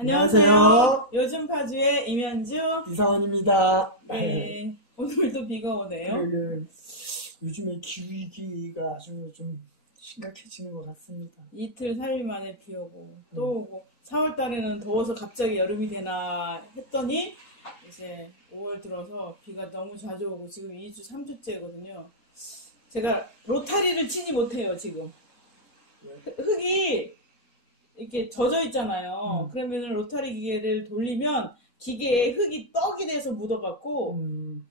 안녕하세요. 요즘 파주의 임현주 이상원입니다. 네, 오늘도 비가 오네요. 요즘에 기후위기가 아주 좀 심각해지는 것 같습니다. 이틀 3일 만에 비 오고 또 오고 3월 달에는 더워서 갑자기 여름이 되나 했더니 이제 5월 들어서 비가 너무 자주 오고 지금 2주 3주째거든요. 제가 로타리를 치지 못해요 지금. 흙이 이렇게 젖어 있잖아요. 그러면 로타리 기계를 돌리면 기계에 흙이 떡이 돼서 묻어갖고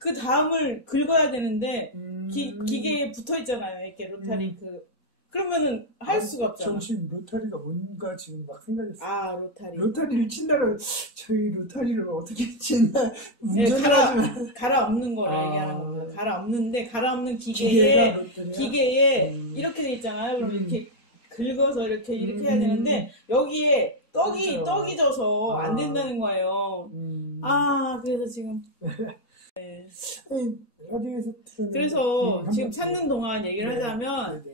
그 다음을 긁어야 되는데 기계에 붙어 있잖아요. 이렇게 로타리 그러면은 할 수가 없잖아. 정신 로타리가 뭔가 지금 막 생각했어요. 아, 로타리. 로타리를 친다고 저희 로타리를 어떻게 치나 네, 갈아 엎는 거를 얘기하는 거예요. 갈아 엎는데 갈아 엎는 기계에 이렇게 돼 있잖아요. 그럼 이렇게 긁어서 이렇게 해야 되는데 여기에 떡이 져서 안 된다는 거예요. 그래서 지금 네. 라디오에서 그래서 지금 찾는 동안 얘기를 하자면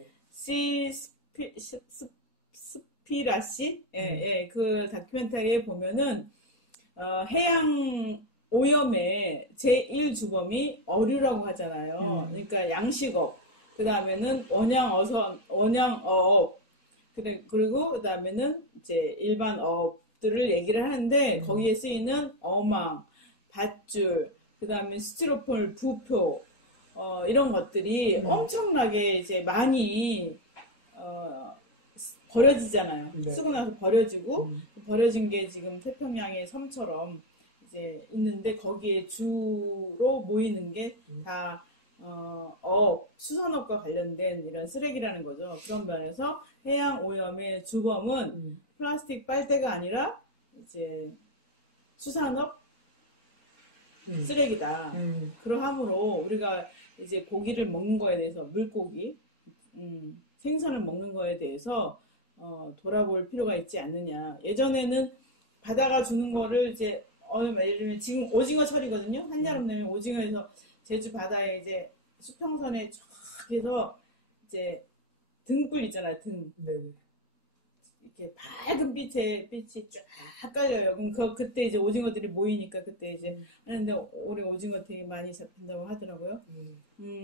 스피라시 그 다큐멘터리에 보면은 해양 오염의 제1주범이 어류라고 하잖아요. 그러니까 양식업, 그 다음에는 원양어업, 그리고 그 다음에는 이제 일반 어업들을 얘기를 하는데 거기에 쓰이는 어망, 밧줄, 그 다음에 스티로폴, 부표, 이런 것들이 엄청나게 이제 많이 버려지잖아요. 네. 쓰고 나서 버려지고 버려진 게 지금 태평양의 섬처럼 이제 있는데 거기에 주로 모이는 게 다 수산업과 관련된 이런 쓰레기라는 거죠. 그런 면에서 해양 오염의 주범은 플라스틱 빨대가 아니라 이제 수산업 쓰레기다. 그러함으로 우리가 이제 고기를 먹는 거에 대해서 물고기, 생선을 먹는 거에 대해서 돌아볼 필요가 있지 않느냐. 예전에는 바다가 주는 거를 이제 예를 들면 지금 오징어철이거든요. 한여름 되면 오징어에서 제주 바다에 이제 수평선에 쫙 해서 이제 등불 있잖아요. 등. 네네. 이렇게 밝은 빛이 쫙 깔려요. 그럼 그때 이제 오징어들이 모이니까 그때 이제 하는데 올해 오징어 되게 많이 잡힌다고 하더라고요.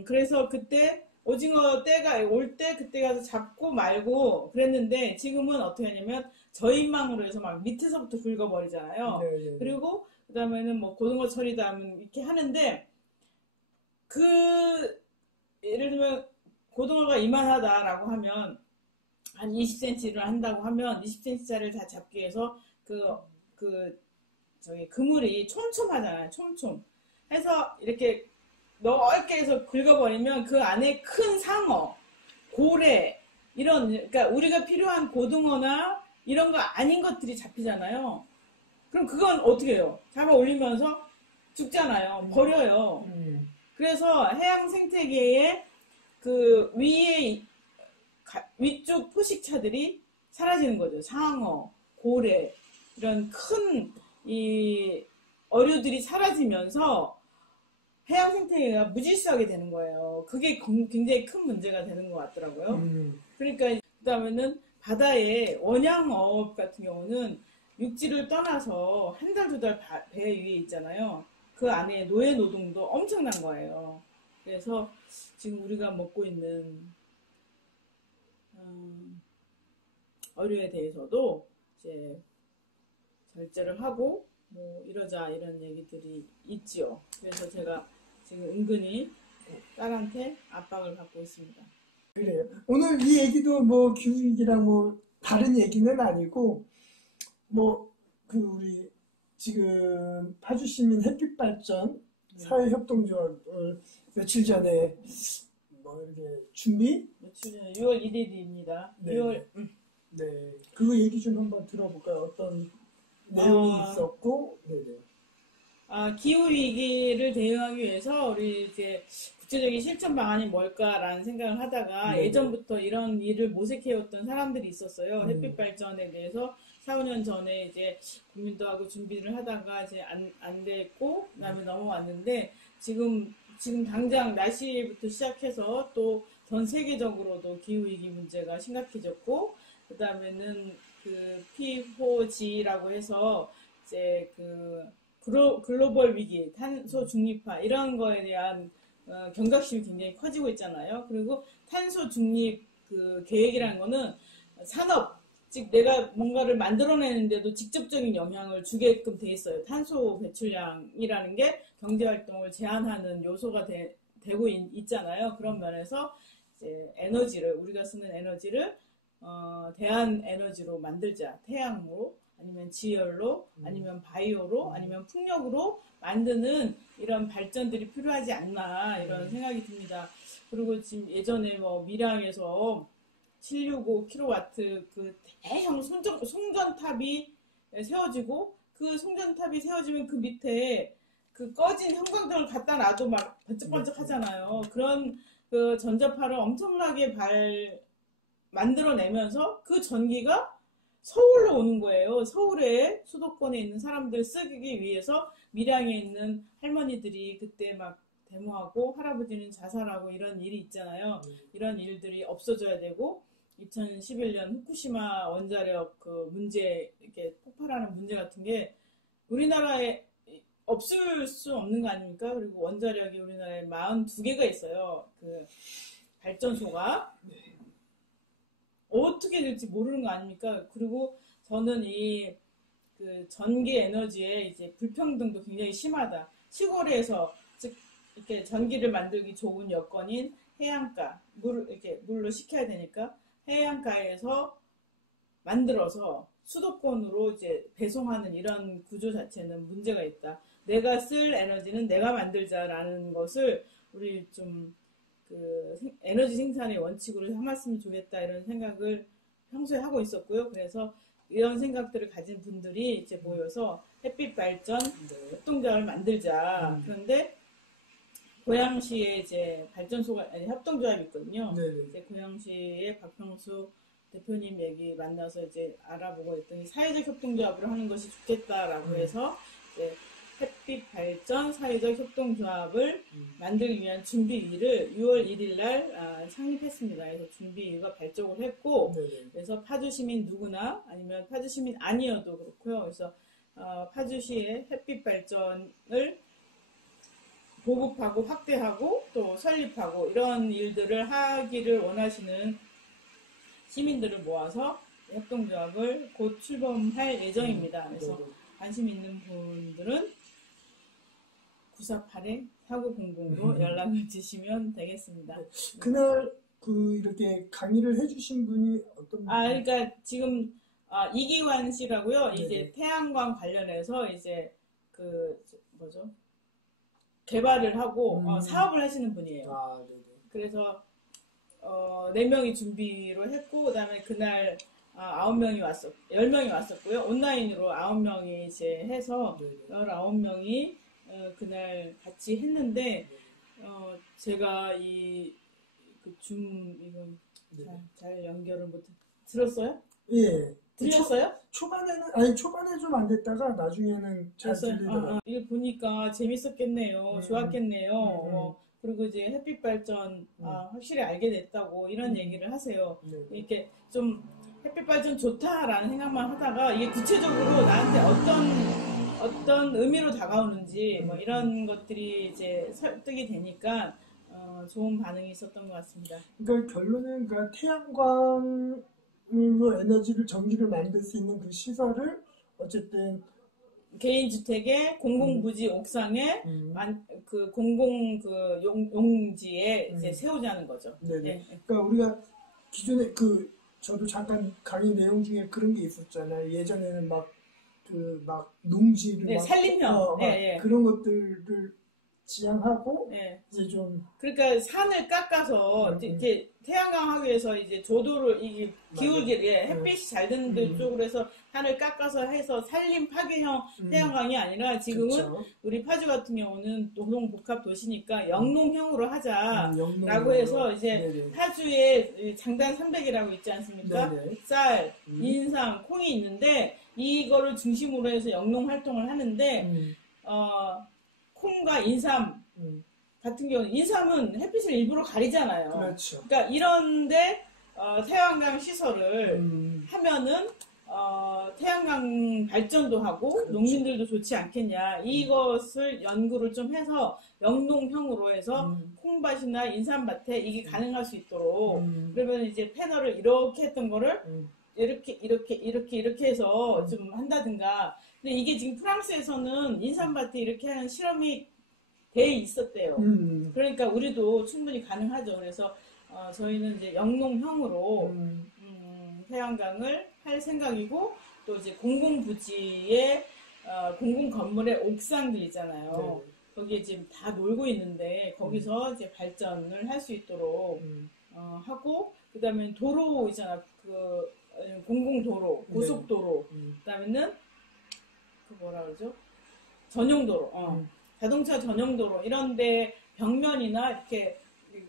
그래서 그때 오징어 때가 올 때 그때 가서 잡고 말고 그랬는데 지금은 어떻게 하냐면 저인망으로 해서 막 밑에서부터 긁어버리잖아요. 네네. 그리고 그 다음에는 뭐 고등어철이다 하면 이렇게 하는데 예를 들면 고등어가 이만하다라고 하면 한 20cm를 한다고 하면 20cm짜리를 다 잡기 위해서 그물이 촘촘하잖아요. 촘촘 해서 이렇게 넓게 해서 긁어버리면 그 안에 큰 상어, 고래 그러니까 우리가 필요한 고등어나 이런 거 아닌 것들이 잡히잖아요. 그럼 그건 어떻게 해요? 잡아 올리면서 죽잖아요. 버려요. 그래서 해양 생태계에 그 위쪽 포식차들이 사라지는 거죠. 상어, 고래 이런 큰 이 어류들이 사라지면서 해양 생태계가 무질서하게 되는 거예요. 그게 굉장히 큰 문제가 되는 것 같더라고요. 그러니까 그다음에는 바다의 원양어업 같은 경우는 육지를 떠나서 한 달, 두 달 배 위에 있잖아요. 그 안에 노예 노동도 엄청난 거예요. 그래서 지금 우리가 먹고 있는 어류에 대해서도 이제 절제를 하고 뭐 이러자 이런 얘기들이 있지요. 그래서 제가 지금 은근히 딸한테 압박을 받고 있습니다. 그래요. 오늘 이 얘기도 뭐 기후위기랑 뭐 다른 얘기는 아니고 우리 지금 파주시민 햇빛발전 사회협동조합을 며칠 전에 이렇게 며칠 전에 6월 1일입니다. 네. 6월 네. 그거 얘기 좀 한번 들어볼까요? 어떤 내용이 있었고, 네네. 기후위기를 대응하기 위해서 우리 이제 구체적인 실천 방안이 뭘까라는 생각을 하다가 예전부터 이런 일을 모색해왔던 사람들이 있었어요. 햇빛 발전에 대해서 4, 5년 전에 이제 국민도 하고 준비를 하다가 이제 안 됐고, 그 다음에 넘어왔는데, 지금 당장 날씨부터 시작해서 또 전 세계적으로도 기후위기 문제가 심각해졌고, 그 다음에는 그 P4G라고 해서 이제 그 글로벌 위기, 탄소 중립화 이런 거에 대한 경각심이 굉장히 커지고 있잖아요. 그리고 탄소 중립 그 계획이라는 거는 산업, 즉 내가 뭔가를 만들어내는데도 직접적인 영향을 주게끔 돼 있어요. 탄소 배출량이라는 게 경제 활동을 제한하는 요소가 되고 있잖아요. 그런 면에서 이제 에너지를, 우리가 쓰는 에너지를 대한 에너지로 만들자. 태양으로, 아니면 지열로, 아니면 바이오로, 아니면 풍력으로 만드는 이런 발전들이 필요하지 않나 이런 생각이 듭니다. 그리고 지금 예전에 뭐 밀양에서 765kW 그 대형 송전탑이 세워지고, 그 송전탑이 세워지면 그 밑에 그 꺼진 형광등을 갖다 놔도 막 번쩍번쩍 하잖아요. 그런 그 전자파를 엄청나게 만들어내면서 그 전기가 서울로 오는 거예요. 서울에 수도권에 있는 사람들 쓰기 위해서 밀양에 있는 할머니들이 그때 막 데모하고 할아버지는 자살하고 이런 일이 있잖아요. 이런 일들이 없어져야 되고, 2011년 후쿠시마 원자력 그 문제, 이렇게 폭발하는 문제 같은 게 우리나라에 없을 수 없는 거 아닙니까? 그리고 원자력이 우리나라에 42개가 있어요. 그 발전소가. 어떻게 될지 모르는 거 아닙니까? 그리고 저는 이 그 전기 에너지의 이제 불평등도 굉장히 심하다. 시골에서 즉 이렇게 전기를 만들기 좋은 여건인 해안가, 물로 식혀야 되니까 해안가에서 만들어서 수도권으로 이제 배송하는 이런 구조 자체는 문제가 있다. 내가 쓸 에너지는 내가 만들자라는 것을 우리 좀 그 에너지 생산의 원칙으로 삼았으면 좋겠다 이런 생각을 평소에 하고 있었고요. 그래서 이런 생각들을 가진 분들이 이제 모여서 햇빛 발전 협동조합을 만들자. 그런데 고양시에 이제 발전소가 아니 협동조합이 있거든요. 이제 고양시의 박평수 대표님 얘기 만나서 이제 알아보고 했더니 사회적 협동조합으로 하는 것이 좋겠다라고 해서 이제 햇빛 발전 사회적 협동조합을 만들기 위한 준비위를 6월 1일 날 창립했습니다. 그래서 준비위가 발족을 했고, 그래서 파주시민 누구나 아니면 파주시민 아니어도 그렇고요. 그래서 파주시의 햇빛 발전을 보급하고 확대하고 또 설립하고 이런 일들을 하기를 원하시는 시민들을 모아서 협동조합을 곧 출범할 예정입니다. 그래서 관심 있는 분들은 948-4900로 연락을 주시면 되겠습니다. 그날 그 이렇게 강의를 해주신 분이 어떤 분이? 그러니까 지금 이기환 씨라고요. 이제 태양광 관련해서 이제 그 뭐죠? 개발을 하고 사업을 하시는 분이에요. 그래서 4명이 준비로 했고, 그다음에 그날 10명이 왔었고요. 온라인으로 9명이 이제 해서 19명이 그날 같이 했는데, 제가 이건 잘 연결을 들었어요? 예. 들렸어요? 초반에 좀 안 됐다가 나중에는 잘 들리더라고요. 이거 보니까 재밌었겠네요. 좋았겠네요. 그리고 이제 햇빛 발전 확실히 알게 됐다고 이런 얘기를 하세요. 이렇게 좀 햇빛 발전 좋다라는 생각만 하다가 이게 구체적으로 나한테 어떤 의미로 다가오는지 뭐 이런 것들이 이제 설득이 되니까 좋은 반응이 있었던 것 같습니다. 그러니까 결론은 태양광으로 전기를 만들 수 있는 그 시설을 어쨌든 개인주택의 공공부지 옥상에 공공 용지에 이제 세우자는 거죠. 네. 그러니까 우리가 기존에 저도 잠깐 강의 내용 중에 그런 게 있었잖아요. 예전에는 막 농지를 산림형 그런 것들을 지향하고 이제 좀 그러니까 산을 깎아서 이렇게 태양광 하기 위해서 이제 조도를 이게 기울기에 햇빛이 잘 드는 데 쪽으로 해서 산을 깎아서 해서 산림 파괴형 태양광이 아니라 지금은 우리 파주 같은 경우는 노동복합 도시니까 영농형으로 하자라고 해서 이제 파주에 장단 300이라고 있지 않습니까? 쌀, 인삼, 콩이 있는데 이거를 중심으로 해서 영농 활동을 하는데 콩과 인삼 같은 경우는 인삼은 햇빛을 일부러 가리잖아요. 그렇죠. 그러니까 이런데 태양광 시설을 하면은 태양광 발전도 하고 그렇죠. 농민들도 좋지 않겠냐. 이것을 연구를 좀 해서 영농형으로 해서 콩밭이나 인삼밭에 이게 가능할 수 있도록 그러면 이제 패널을 이렇게 했던 거를 이렇게 해서 좀 한다든가. 근데 이게 지금 프랑스에서는 인삼밭에 이렇게 하는 실험이 돼 있었대요. 그러니까 우리도 충분히 가능하죠. 그래서 저희는 이제 영농형으로 태양광을 할 생각이고 또 이제 공공부지에 공공 건물의 옥상들 있잖아요. 네. 거기에 지금 다 놀고 있는데 거기서 이제 발전을 할 수 있도록 하고 그다음에 도로 있잖아. 그 공공도로, 고속도로. 그다음에는 그 뭐라 그러죠? 전용도로. 자동차 전용도로 이런데 벽면이나 이렇게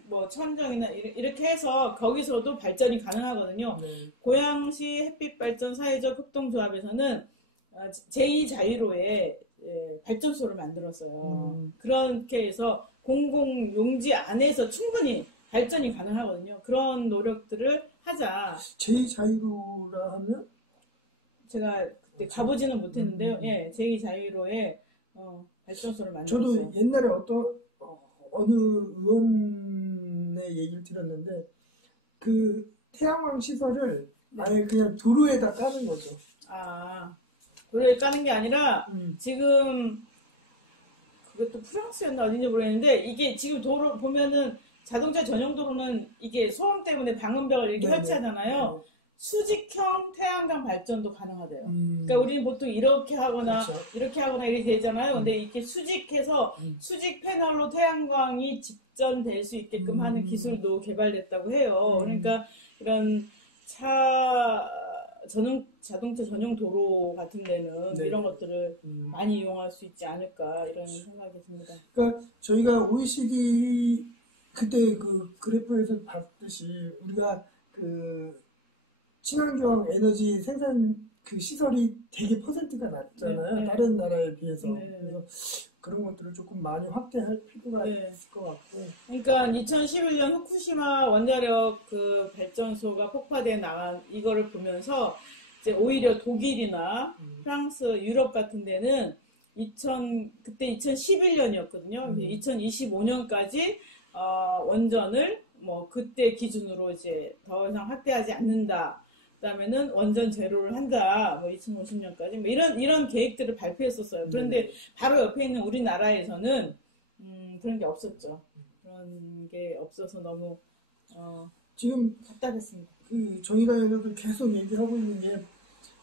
뭐 천정이나 이렇게 해서 거기서도 발전이 가능하거든요. 네. 고양시 햇빛발전 사회적 협동조합에서는 제2자유로의 발전소를 만들었어요. 그렇게 해서 공공용지 안에서 충분히 발전이 가능하거든요. 그런 노력들을 하자. 제2자유로라 하면? 제가 그때 가보지는 못했는데요. 예, 제2자유로의 발전소를 만들었어요. 저도 옛날에 어느 의원의 얘기를 들었는데 그 태양광 시설을 아예 그냥 도로에다 까는 거죠. 아, 도로에 까는 게 아니라 지금 그것도 프랑스였나 어딘지 모르겠는데 이게 지금 도로 보면은 자동차 전용 도로는 이게 소음 때문에 방음벽을 이렇게 네네. 설치하잖아요. 네. 수직형 태양광 발전도 가능하대요. 그러니까 우리는 보통 이렇게 하거나 그렇죠. 이렇게 하거나 이렇게 되잖아요. 근데 이렇게 수직해서 수직 패널로 태양광이 집전될 수 있게끔 하는 기술도 개발됐다고 해요. 그러니까 이런 자동차 전용 도로 같은 데는 네. 이런 것들을 많이 이용할 수 있지 않을까 이런 생각이 듭니다. 그러니까 저희가 OECD 그때 그 그래프에서 봤듯이 우리가 그 친환경 에너지 생산 그 시설이 되게 퍼센트가 낮잖아요. 네. 다른 나라에 비해서. 네. 그래서 그런 것들을 조금 많이 확대할 필요가 네. 있을 것 같고. 그러니까 2011년 후쿠시마 원자력 그 발전소가 폭파돼 나간 이거를 보면서 이제 오히려 독일이나 프랑스, 유럽 같은 데는 그때 2011년이었거든요. 2025년까지 원전을 뭐 그때 기준으로 이제 더 이상 확대하지 않는다. 그다음에는 원전 제로를 한다. 뭐 2050년까지 뭐 이런 계획들을 발표했었어요. 그런데 바로 옆에 있는 우리나라에서는 그런 게 없었죠. 그런 게 없어서 너무 지금 답답했습니다. 그 저희가 여기도 계속 얘기하고 있는 게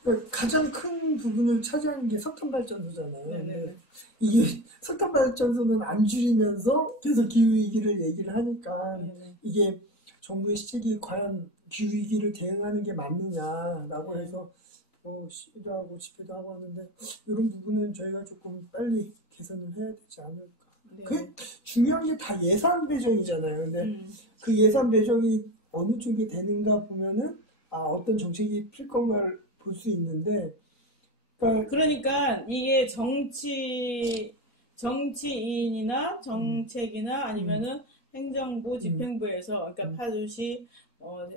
그러니까 가장 큰 부분을 차지하는 게 석탄 발전소잖아요. 근데 이게 석탄 발전소는 안 줄이면서 계속 기후 위기를 얘기를 하니까 이게 정부의 시책이 과연 기후 위기를 대응하는 게 맞느냐라고 해서 시위도 하고 집회도 하고 하는데 이런 부분은 저희가 조금 빨리 개선을 해야 되지 않을까. 그 중요한 게 다 예산 배정이잖아요. 근데 그 예산 배정이 어느 쪽이 되는가 보면은 어떤 정책이 필 건가를 볼 수 있는데 그러니까 이게 정치인이나 정책이나 아니면은 행정부, 집행부에서 그러니까 파주시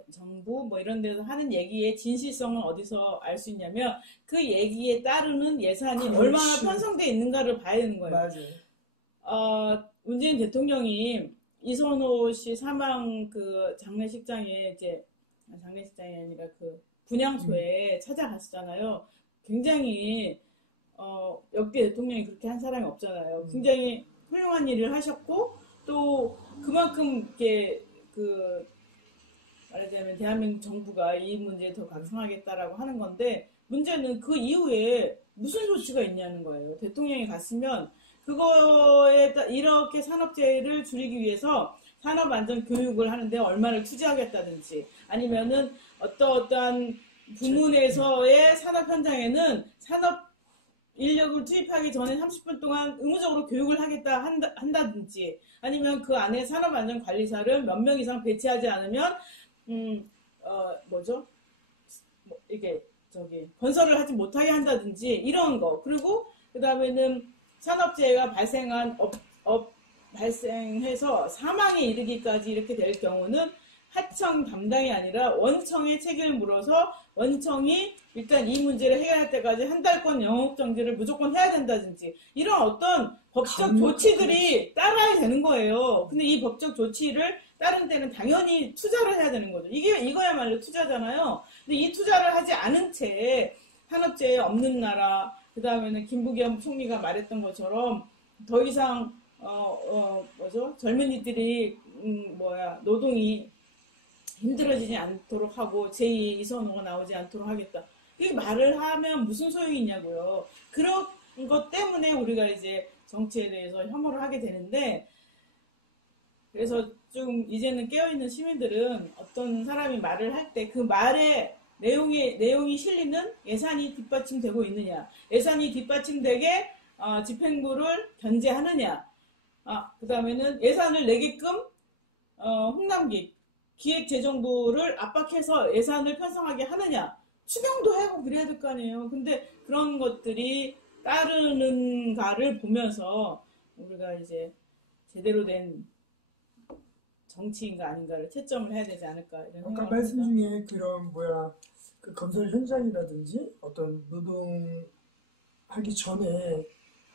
정부 뭐 이런 데서 하는 얘기의 진실성은 어디서 알 수 있냐면 그 얘기에 따르는 예산이 얼마나 편성되어 있는가를 봐야 되는 거예요. 맞아요. 문재인 대통령이 이선호 씨 사망 그 장례식장에 장례식장이 아니라 그 분향소에 찾아갔었잖아요. 굉장히 역대 대통령이 그렇게 한 사람이 없잖아요. 굉장히 훌륭한 일을 하셨고 또 그만큼 이렇게 말하자면 대한민국 정부가 이 문제에 더 각성하겠다라고 하는 건데 문제는 그 이후에 무슨 조치가 있냐는 거예요. 대통령이 갔으면 그거에 이렇게 산업재해를 줄이기 위해서 산업안전 교육을 하는데 얼마를 투자하겠다든지 아니면은 어떠한 부문에서의 산업 현장에는 산업 인력을 투입하기 전에 30분 동안 의무적으로 교육을 하겠다 한다든지 아니면 그 안에 산업안전관리사를 몇 명 이상 배치하지 않으면 이게 건설을 하지 못하게 한다든지 이런 거. 그리고 그 다음에는 산업재해가 발생해서 사망에 이르기까지 이렇게 될 경우는 하청 담당이 아니라 원청에 책임을 물어서 원청이 일단 이 문제를 해결할 때까지 한 달권 영업 정지를 무조건 해야 된다든지 이런 어떤 법적 조치들이 따라야 되는 거예요. 근데 이 법적 조치를 따른 때는 당연히 투자를 해야 되는 거죠. 이거야말로 투자잖아요. 근데 이 투자를 하지 않은 채 산업재해 없는 나라, 그 다음에는 김부겸 총리가 말했던 것처럼 더 이상 젊은이들이 노동이 힘들어지지 않도록 하고 제2 이선호가 나오지 않도록 하겠다. 이 말을 하면 무슨 소용이 있냐고요. 그런 것 때문에 우리가 이제 정치에 대해서 혐오를 하게 되는데, 그래서 좀 이제는 깨어있는 시민들은 어떤 사람이 말을 할 때 그 말에 내용이 실리는 예산이 뒷받침되고 있느냐, 예산이 뒷받침되게 집행부를 견제하느냐, 그 다음에는 예산을 내게끔 홍남기 기획재정부를 압박해서 예산을 편성하게 하느냐, 추경도 하고 그래야 될 거 아니에요. 근데 그런 것들이 따르는가를 보면서 우리가 이제 제대로 된 정치인가 아닌가를 채점을 해야 되지 않을까 이런 아까 생각을 말씀 합니다. 중에 그런 그 건설 현장이라든지 어떤 노동하기 전에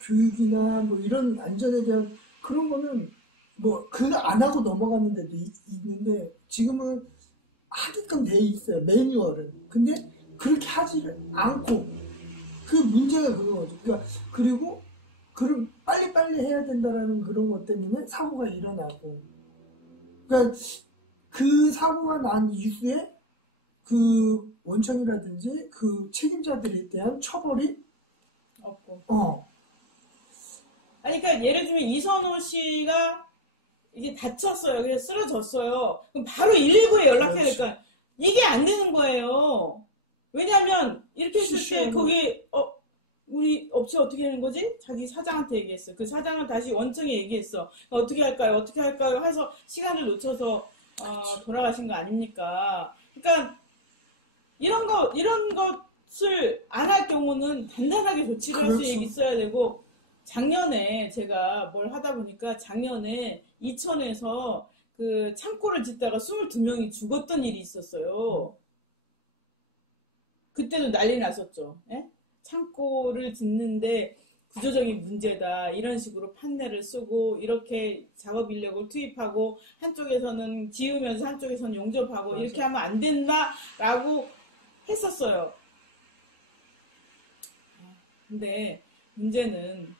교육이나 뭐 이런 안전에 대한 그런 거는 뭐 그거 안 하고 넘어가는 데도 있는데 지금은 하게끔 돼 있어요, 매뉴얼은. 근데 그렇게 하지 않고 그 문제가 그거죠. 그리고 그럼 빨리빨리 해야 된다라는 그런 것 때문에 사고가 일어나고, 그러니까 그 사고가 난 이후에 그 원청이라든지 그 책임자들에 대한 처벌이 없고. 아니, 그러니까 예를 들면 이선호 씨가 이게 다쳤어요. 그래서 쓰러졌어요. 그럼 바로 119에 연락해야 될까? 이게 안 되는 거예요. 왜냐하면 이렇게 했을 때 거기 우리 업체 어떻게 하는 거지? 자기 사장한테 얘기했어. 그 사장은 다시 원청에 얘기했어. 어떻게 할까요? 어떻게 할까요? 해서 시간을 놓쳐서 돌아가신 거 아닙니까? 그러니까 이런 것을 안 할 경우는 단단하게 조치를 할 수 있어야 되고, 작년에 제가 뭘 하다 보니까 작년에 이천에서 그 창고를 짓다가 22명이 죽었던 일이 있었어요. 그때도 난리 났었죠. 예? 창고를 짓는데 구조적인 문제다, 이런 식으로 판례를 쓰고 이렇게 작업 인력을 투입하고 한쪽에서는 지으면서 한쪽에서는 용접하고 맞아. 이렇게 하면 안 된다라고 했었어요. 근데 문제는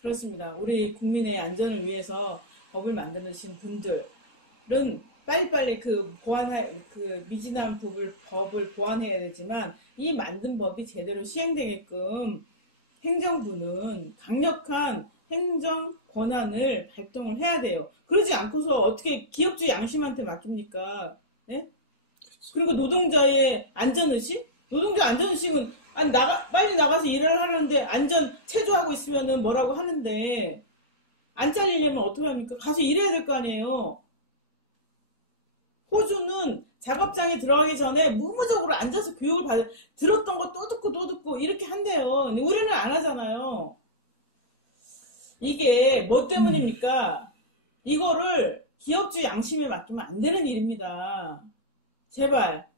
그렇습니다. 우리 국민의 안전을 위해서 법을 만드신 분들은 빨리빨리 그 미진한 법을 보완해야 되지만, 이 만든 법이 제대로 시행되게끔 행정부는 강력한 행정 권한을 발동을 해야 돼요. 그러지 않고서 어떻게 기업주 양심한테 맡깁니까? 네? 그리고 노동자의 안전의식? 노동자 안전의식은 빨리 나가서 일을 하는데 안전 체조하고 있으면은 뭐라고 하는데, 안 잘리려면 어떻게 합니까? 가서 일해야 될 거 아니에요. 호주는 작업장에 들어가기 전에 무무적으로 앉아서 교육을 들었던 거 또 듣고 이렇게 한대요. 근데 우리는 안 하잖아요. 이게 뭐 때문입니까? 이거를 기업주 양심에 맡기면 안 되는 일입니다. 제발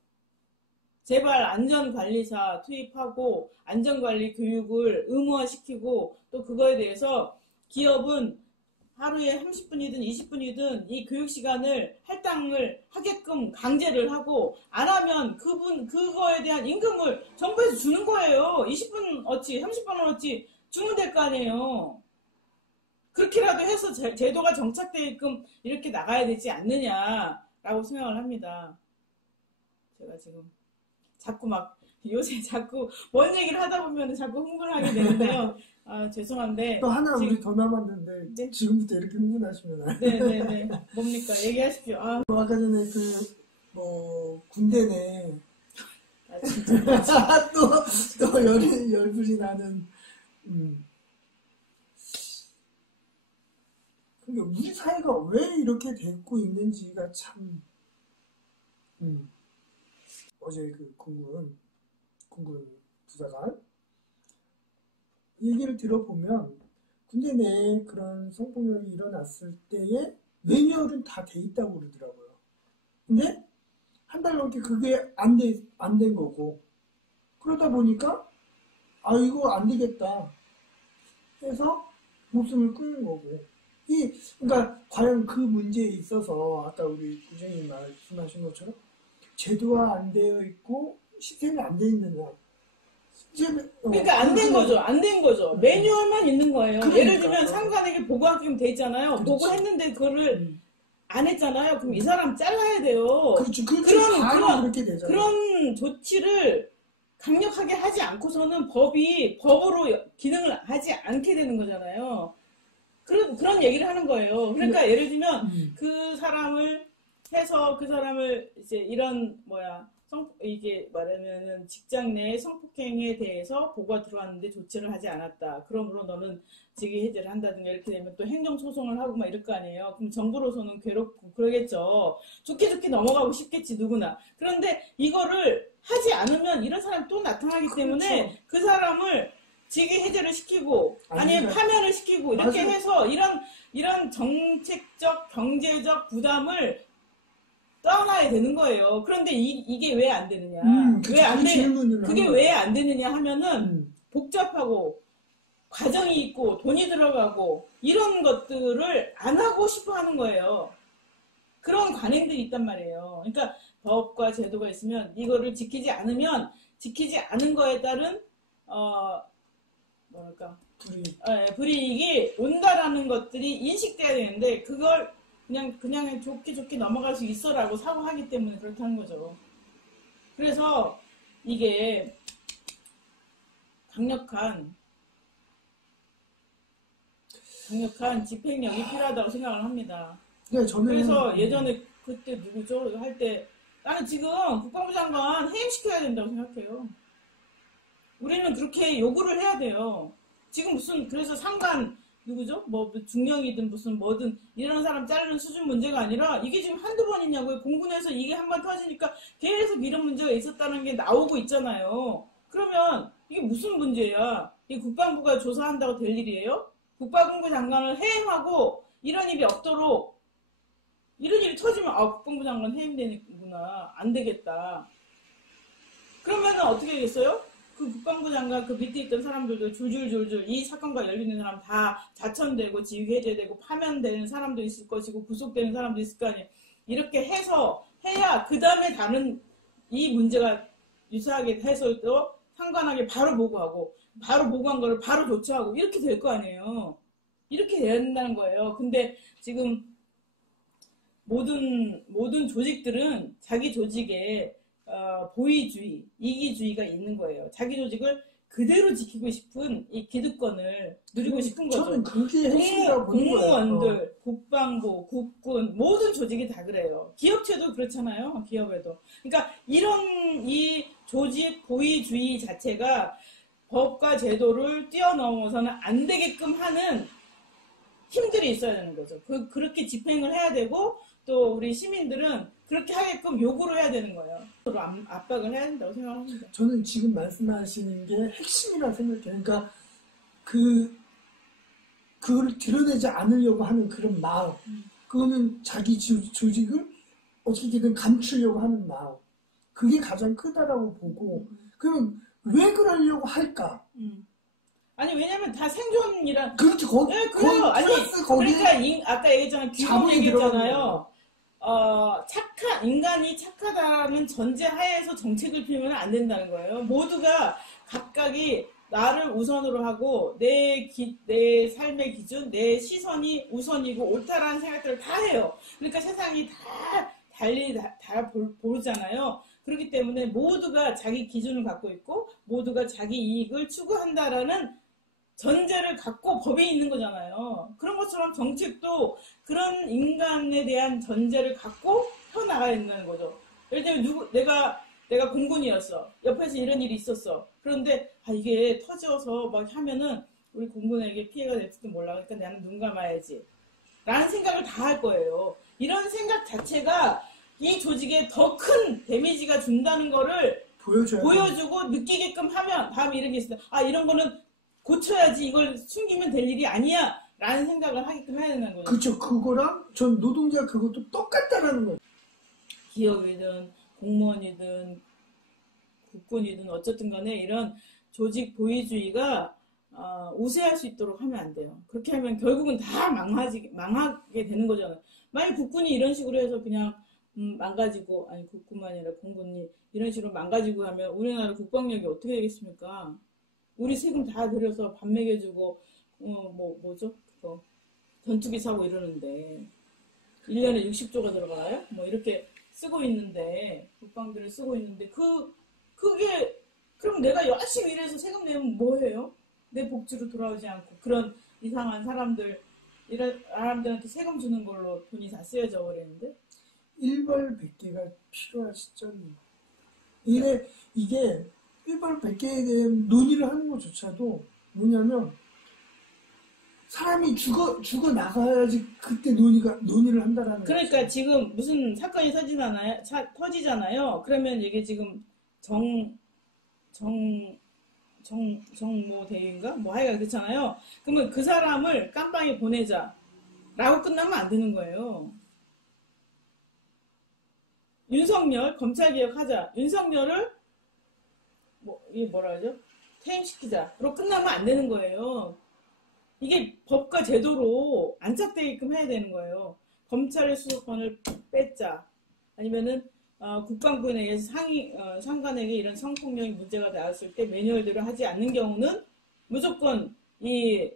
안전관리사 투입하고 안전관리 교육을 의무화시키고, 또 그거에 대해서 기업은 하루에 30분이든 20분이든 이 교육시간을 할당을 하게끔 강제를 하고, 안 하면 그거에 대한 임금을 정부에서 주는 거예요. 20분어치 30분어치 주면 될 거 아니에요. 그렇게라도 해서 제도가 정착되게끔 이렇게 나가야 되지 않느냐라고 생각을 합니다. 제가 지금 요새 자꾸 뭔 얘기를 하다 보면 자꾸 흥분하게 되는데요. 죄송한데. 또 하나 우리 더 남았는데, 네? 지금부터 이렇게 흥분하시면 안 돼요. 네네네. 뭡니까? 얘기하십시오. 아까 전에 군대 내. 진짜. 또 열불이 나는, 그러니까 우리 사회가 왜 이렇게 되고 있는지가 참, 어제 그 군군 부사관 얘기를 들어보면 군대 내에 그런 성폭력이 일어났을 때에 매뉴얼은 다 돼 있다고 그러더라고요. 근데 한 달 넘게 그게 안 된 거고. 그러다 보니까, 아, 이거 안 되겠다 해서 목숨을 끊는 거고. 그러니까, 과연 그 문제에 있어서, 아까 우리 부장님 말씀하신 것처럼, 제도화 안 되어 있고, 시스템이 안 돼 있느냐. 그러니까 안 된 거죠. 안 된 거죠. 매뉴얼만 있는 거예요. 그러니까. 예를 들면 상관에게 보고하기면 돼 있잖아요. 그렇지. 보고했는데 그거를 안 했잖아요. 그럼 이 사람 잘라야 돼요. 그렇죠. 그렇게 되잖아요. 그런 조치를 강력하게 하지 않고서는 법이 법으로 기능을 하지 않게 되는 거잖아요. 그런 얘기를 하는 거예요. 그러니까 예를 들면 그 사람을 해서 그 사람을 이제 이런 이게 말하면은 직장 내 성폭행에 대해서 보고가 들어왔는데 조치를 하지 않았다. 그러므로 너는 직위 해제를 한다든가 이렇게 되면 또 행정소송을 하고 막 이럴 거 아니에요. 그럼 정부로서는 괴롭고 그러겠죠. 좋게 넘어가고 싶겠지 누구나. 그런데 이거를 하지 않으면 이런 사람이 또 나타나기 때문에 그렇죠. 그 사람을 직위 해제를 시키고 아니면 파면을 시키고 이렇게 맞아요. 해서 이런 정책적 경제적 부담을 떠나야 되는 거예요. 그런데 이게 왜 안 되느냐? 왜 안 되느냐? 그게 왜 안 되느냐 하면은 복잡하고 과정이 있고 돈이 들어가고 이런 것들을 안 하고 싶어 하는 거예요. 그런 관행들이 있단 말이에요. 그러니까 법과 제도가 있으면 이거를 지키지 않으면 지키지 않은 거에 따른 불이익이 온다라는 것들이 인식돼야 되는데 그걸 그냥 좋게 넘어갈 수 있어라고 사고하기 때문에 그렇다는 거죠. 그래서 이게 강력한 집행력이 필요하다고 생각을 합니다. 네, 저는 그래서 예전에 그때 누구죠? 할 때 나는 지금 국방부 장관 해임시켜야 된다고 생각해요. 우리는 그렇게 요구를 해야 돼요. 지금 그래서 상관 누구죠? 중령이든 무슨 뭐든 이런 사람 자르는 수준 문제가 아니라 이게 지금 한두 번이냐고요. 공군에서 이게 한 번 터지니까 계속 이런 문제가 있었다는 게 나오고 있잖아요. 그러면 이게 무슨 문제야? 이게 국방부가 조사한다고 될 일이에요? 국방부 장관을 해임하고 이런 일이 없도록 이런 일이 터지면 국방부 장관 해임되는구나. 안 되겠다. 그러면은 어떻게 되겠어요? 그 국방부 장관 그 밑에 있던 사람들도 줄줄줄줄 이 사건과 연루된 사람 다 자천되고 지휘 해제되고 파면되는 사람도 있을 것이고 구속되는 사람도 있을 거 아니에요. 이렇게 해야 그 다음에 다른 이 문제가 유사하게 해서 또 상관하게 바로 보고하고 바로 보고한 거를 바로 조치하고 이렇게 될 거 아니에요. 이렇게 돼야 된다는 거예요. 근데 지금 모든 조직들은 자기 조직에 보위주의, 이기주의가 있는 거예요. 자기 조직을 그대로 지키고 싶은 이 기득권을 누리고 싶은 거죠. 저는 그게 핵심이라고 보는 거예요. 공무원들, 국방부, 국군 모든 조직이 다 그래요. 기업체도 그렇잖아요. 기업에도. 그러니까 이 조직 보위주의 자체가 법과 제도를 뛰어넘어서는 안 되게끔 하는 힘들이 있어야 되는 거죠. 그렇게 집행을 해야 되고 또 우리 시민들은 그렇게 하게끔 요구를 해야 되는 거예요. 압박을 해야 된다고 생각합니다. 저는 지금 말씀하시는 게 핵심이라 생각해요. 그러니까 그걸 드러내지 않으려고 하는 그런 마음. 그거는 자기 조직을 어떻게든 감추려고 하는 마음. 그게 가장 크다라고 보고 그러면 왜 그러려고 할까? 아니 왜냐면 다 생존이란 그렇죠. 그래요. 아니 그러니까 아까 얘기했잖아요. 규범 얘기했잖아요. 인간이 착하다는 전제 하에서 정책을 피우면 안 된다는 거예요. 모두가 각각이 나를 우선으로 하고 내 삶의 기준, 내 시선이 우선이고 옳다라는 생각들을 다 해요. 그러니까 세상이 다 달리 다 보잖아요. 그렇기 때문에 모두가 자기 기준을 갖고 있고 모두가 자기 이익을 추구한다라는 전제를 갖고 법에 있는 거잖아요. 그런 것처럼 정책도 그런 인간에 대한 전제를 갖고 펴나가야 된다는 거죠. 예를 들면 내가 공군이었어. 옆에서 이런 일이 있었어. 그런데 이게 터져서 막 하면은 우리 공군에게 피해가 될지도 몰라. 그러니까 나는 눈 감아야지. 라는 생각을 다 할 거예요. 이런 생각 자체가 이 조직에 더 큰 데미지가 준다는 거를 보여주고 느끼게끔 하면 다음에 이런 게 있어요. 이런 거는 고쳐야지 이걸 숨기면 될 일이 아니야 라는 생각을 하게끔 해야 되는 거죠. 그렇죠. 그거랑 전 노동자 그것도 똑같다라는 거예요. 기업이든 공무원이든 국군이든 어쨌든 간에 이런 조직 보위주의가 우세할 수 있도록 하면 안 돼요. 그렇게 하면 결국은 다 망하게 되는 거잖아요. 만약 국군이 이런 식으로 해서 그냥 망가지고, 아니 국군만 아니라 공군이 이런 식으로 망가지고 하면 우리나라 국방력이 어떻게 되겠습니까? 우리 세금 다 들여서 밥 먹여주고 뭐죠? 그거 전투기 사고 이러는데 1년에 60조가 들어가요? 뭐 이렇게 쓰고 있는데 국방비를 쓰고 있는데 그게 그럼 내가 열심히 일해서 세금 내면 뭐해요? 내 복지로 돌아오지 않고 그런 이상한 사람들 이런 사람들한테 세금 주는 걸로 돈이 다 쓰여져 버리는데 일벌백계가 필요한 시점이에요. 이게 일벌백계에 대한 논의를 하는 것조차도 뭐냐면 사람이 죽어 나가야지 그때 논의를 한다라는 그러니까 거죠. 지금 무슨 사건이 터지잖아요. 그러면 이게 지금 정모 대위인가? 뭐 하여간 그렇잖아요. 그러면 그 사람을 깜빵에 보내자. 라고 끝나면 안 되는 거예요. 윤석열, 검찰개혁하자. 윤석열을, 이게 뭐라 그러죠? 퇴임시키자. 로 끝나면 안 되는 거예요. 이게 법과 제도로 안착되게끔 해야 되는 거예요. 검찰의 수사권을 뺏자. 아니면은, 국방부에 의해서 상관에게 이런 성폭력이 문제가 나왔을 때 매뉴얼대로 하지 않는 경우는 무조건 이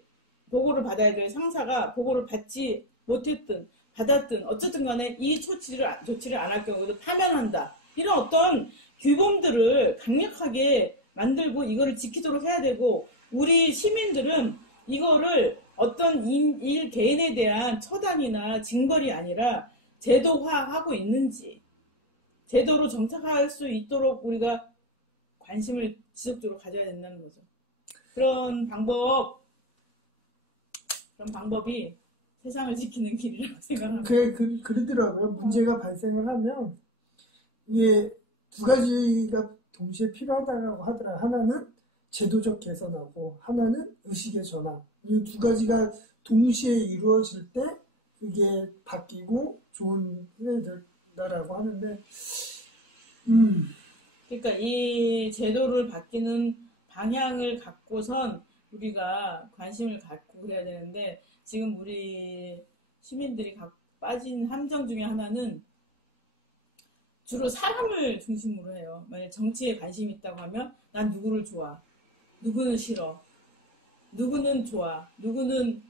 보고를 받아야 될 상사가 보고를 받지 못했든 받았든 어쨌든 간에 이 조치를 안 할 경우도 파면한다. 이런 어떤 규범들을 강력하게 만들고 이거를 지키도록 해야 되고 우리 시민들은 이거를 어떤 일 개인에 대한 처단이나 징벌이 아니라 제도화하고 있는지 제도로 정착할 수 있도록 우리가 관심을 지속적으로 가져야 된다는 거죠. 그런 방법이 세상을 지키는 길이라고 생각합니다. 그러더라고요. 문제가 발생을 하면 이게 두 가지가 동시에 필요하다고 하더라. 하나는 제도적 개선하고 하나는 의식의 전환. 이 두 가지가 동시에 이루어질 때 그게 바뀌고 좋은 흐름이 된다라고 하는데 그러니까 이 제도를 바뀌는 방향을 갖고선 우리가 관심을 갖고 그래야 되는데 지금 우리 시민들이 빠진 함정 중에 하나는 주로 사람을 중심으로 해요. 만약 정치에 관심이 있다고 하면 난 누구를 좋아, 누구는 싫어, 누구는 좋아, 누구는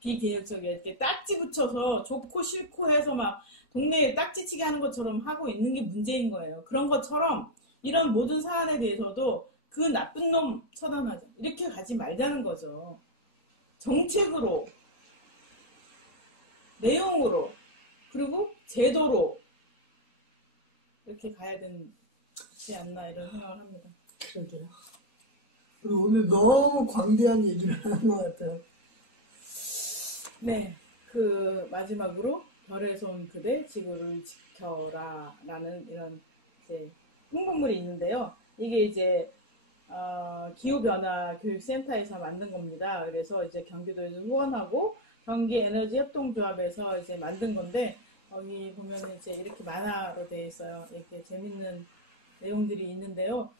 비개혁적이야. 이렇게 딱지 붙여서 좋고 싫고 해서 막 동네에 딱지치기 하는 것처럼 하고 있는 게 문제인 거예요. 그런 것처럼 이런 모든 사안에 대해서도 그 나쁜 놈 처단하자. 이렇게 가지 말자는 거죠. 정책으로, 내용으로, 그리고 제도로 이렇게 가야 되지 않나 이런 생각을 합니다. 그러게요. 그리고 오늘 너무 광대한 얘기를 하는 것 같아요. 네, 마지막으로 별에서 온 그대 지구를 지켜라 라는 이런 이제 홍보물이 있는데요. 이게 이제 기후변화 교육센터에서 만든 겁니다. 그래서 이제 경기도에서 후원하고 경기에너지협동조합에서 이제 만든 건데 여기 보면은 이제 이렇게 만화로 되어 있어요. 이렇게 재밌는 내용들이 있는데요.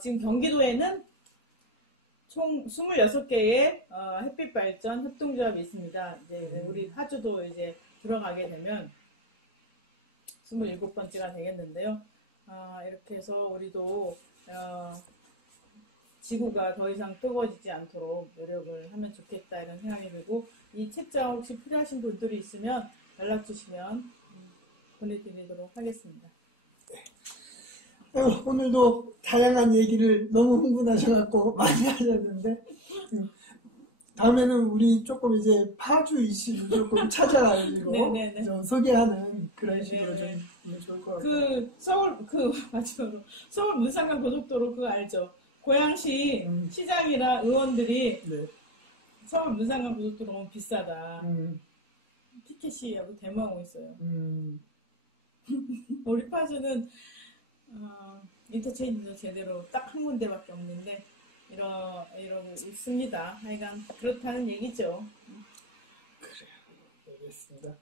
지금 경기도에는 총 26개의 햇빛발전 협동조합이 있습니다. 이제 우리 파주도 이제 들어가게 되면 27번째가 되겠는데요. 이렇게 해서 우리도 지구가 더 이상 뜨거워지지 않도록 노력을 하면 좋겠다 이런 생각이 들고 이 책자 혹시 필요하신 분들이 있으면 연락 주시면 보내드리도록 하겠습니다. 오늘도 다양한 얘기를 너무 흥분하셔갖고 많이 하셨는데 다음에는 우리 조금 이제 파주 이슈를 조금 찾아가지고 좀 소개하는 그런 식으로 좀 좋을 것 같아요. 마지막으로 서울 문상강 고속도로 그거 알죠? 고양시 시장이나 의원들이 서울 문상강 고속도로 너무 비싸다. 피켓이하고 데모하고 있어요. 우리 파주는 인터체인지도 제대로 딱 한 군데밖에 없는데 이러고 있습니다. 하여간 그렇다는 얘기죠. 그래요. 알겠습니다.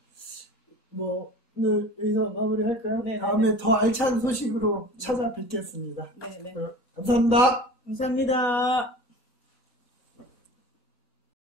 뭐 오늘 여기서 마무리할까요? 네네네. 다음에 더 알찬 소식으로 찾아뵙겠습니다. 네네. 감사합니다. 감사합니다.